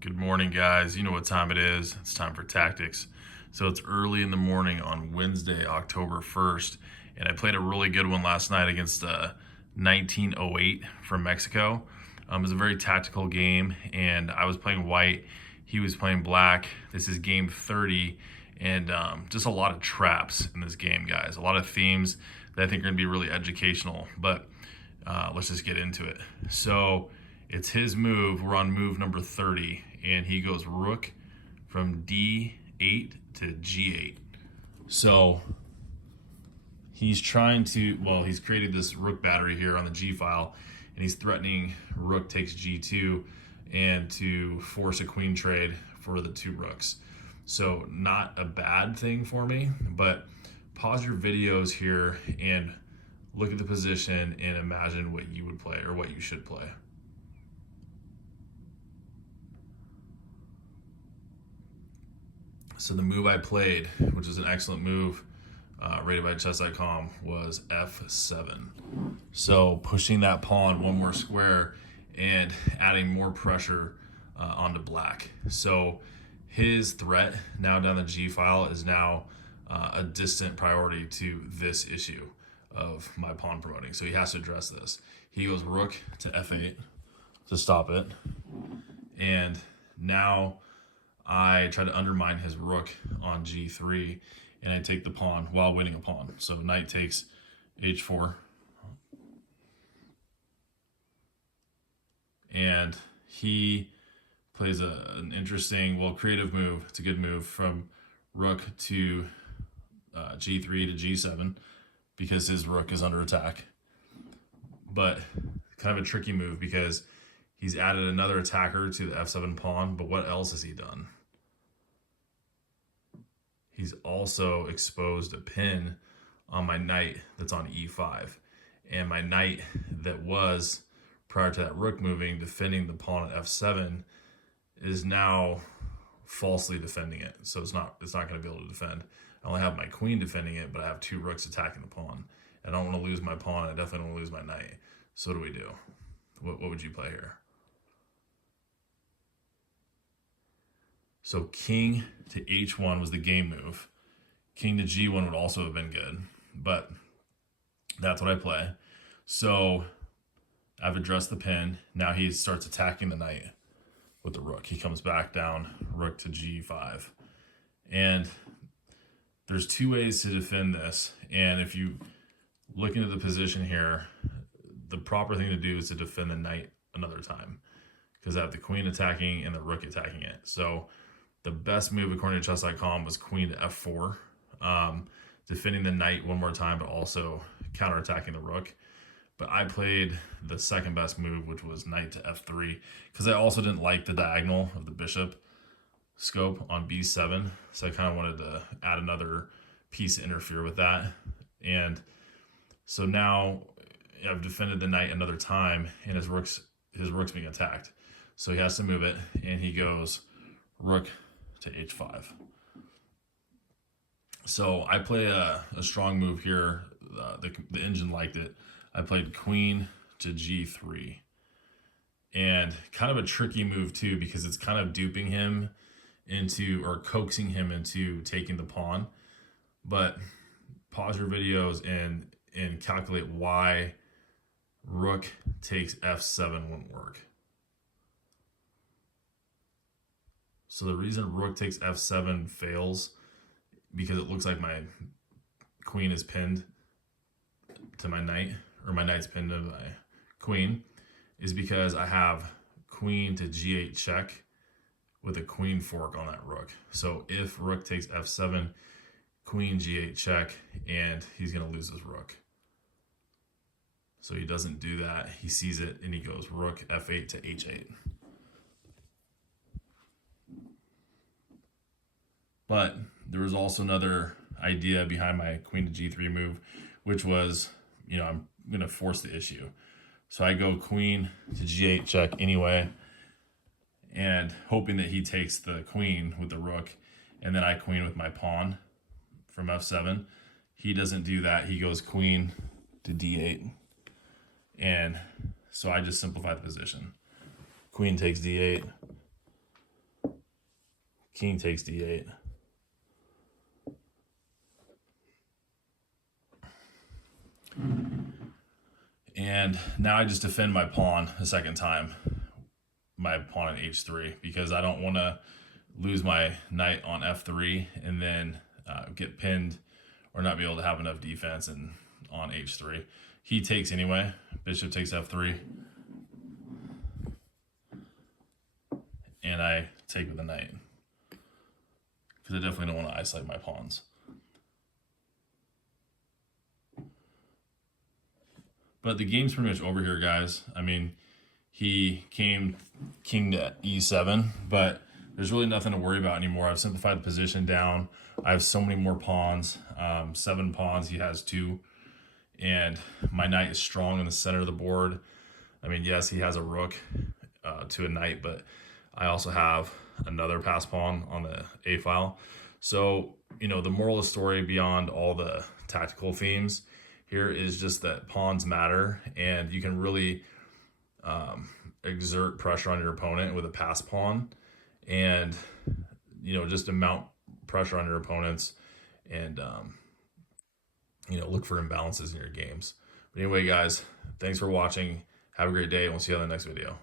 Good morning, guys. You know what time it is. It's time for tactics. So it's early in the morning on Wednesday, October 1st, and I played a really good one last night against 1908 from Mexico. It was a very tactical game, and I was playing white. He was playing black. This is game 30, and just a lot of traps in this game, guys. A lot of themes that I think are going to be really educational, but let's just get into it. So it's his move. We're on move number 30, and he goes rook from D8 to G8. So he's trying to, well, he's created this rook battery here on the G file, and he's threatening rook takes G2 and to force a queen trade for the two rooks. So not a bad thing for me, but pause your videos here and look at the position and imagine what you would play or what you should play. So the move I played, which is an excellent move, rated by chess.com, was F7. So pushing that pawn one more square and adding more pressure onto black. So his threat now down the G file is now a distant priority to this issue of my pawn promoting. So he has to address this. He goes rook to F8 to stop it. And now I try to undermine his rook on G3, and I take the pawn while winning a pawn. So knight takes H4. And he plays an interesting, well, creative move. It's a good move from rook to G3 to G7 because his rook is under attack. But kind of a tricky move because he's added another attacker to the F7 pawn, but what else has he done? He's also exposed a pin on my knight that's on E5. And my knight that was, prior to that rook moving, defending the pawn at F7 is now falsely defending it. So it's not going to be able to defend. I only have my queen defending it, but I have two rooks attacking the pawn. I don't want to lose my pawn. I definitely don't want to lose my knight. So what do we do? What would you play here? So king to H1 was the game move. King to G1 would also have been good, but that's what I play. So I've addressed the pin. Now he starts attacking the knight with the rook. He comes back down, rook to G5. And there's two ways to defend this. And if you look into the position here, the proper thing to do is to defend the knight another time because I have the queen attacking and the rook attacking it. So the best move according to chess.com was queen to F4, defending the knight one more time, but also counterattacking the rook. But I played the second best move, which was knight to F3, because I also didn't like the diagonal of the bishop scope on B7. So I kind of wanted to add another piece to interfere with that. And so now I've defended the knight another time, and his rook's being attacked. So he has to move it, and he goes rook to H5. So I play a strong move here. The engine liked it. I played queen to G3. And kind of a tricky move too, because it's kind of duping him into, or coaxing him into taking the pawn. But pause your videos and calculate why rook takes F7 won't work. So the reason rook takes F7 fails, because it looks like my queen is pinned to my knight, or my knight's pinned to my queen, is because I have queen to G8 check with a queen fork on that rook. So if rook takes F7, queen G8 check, and he's going to lose his rook. So he doesn't do that. He sees it, and he goes rook F8 to H8. But there was also another idea behind my queen to G3 move, which was, I'm going to force the issue. So I go queen to G8 check anyway, and hoping that he takes the queen with the rook, and then I queen with my pawn from F7. He doesn't do that. He goes queen to D8. And so I just simplify the position. Queen takes D8. king takes d8. And now I just defend my pawn a second time, my pawn on h3, because I don't want to lose my knight on f3 and then get pinned or not be able to have enough defense and on h3. He takes anyway. Bishop takes f3. And I take with the knight, because I definitely don't want to isolate my pawns. But the game's pretty much over here, guys. I mean, he came king to e7, but there's really nothing to worry about anymore. I've simplified the position down. I have so many more pawns, 7 pawns. He has 2. And my knight is strong in the center of the board. I mean, yes, he has a rook to a knight, but I also have another pass pawn on the A file. So, you know, the moral of the story beyond all the tactical themes here is just that pawns matter, and you can really exert pressure on your opponent with a pass pawn, and, you know, just to mount pressure on your opponents and, you know, look for imbalances in your games. But anyway, guys, thanks for watching. Have a great day, and we'll see you on the next video.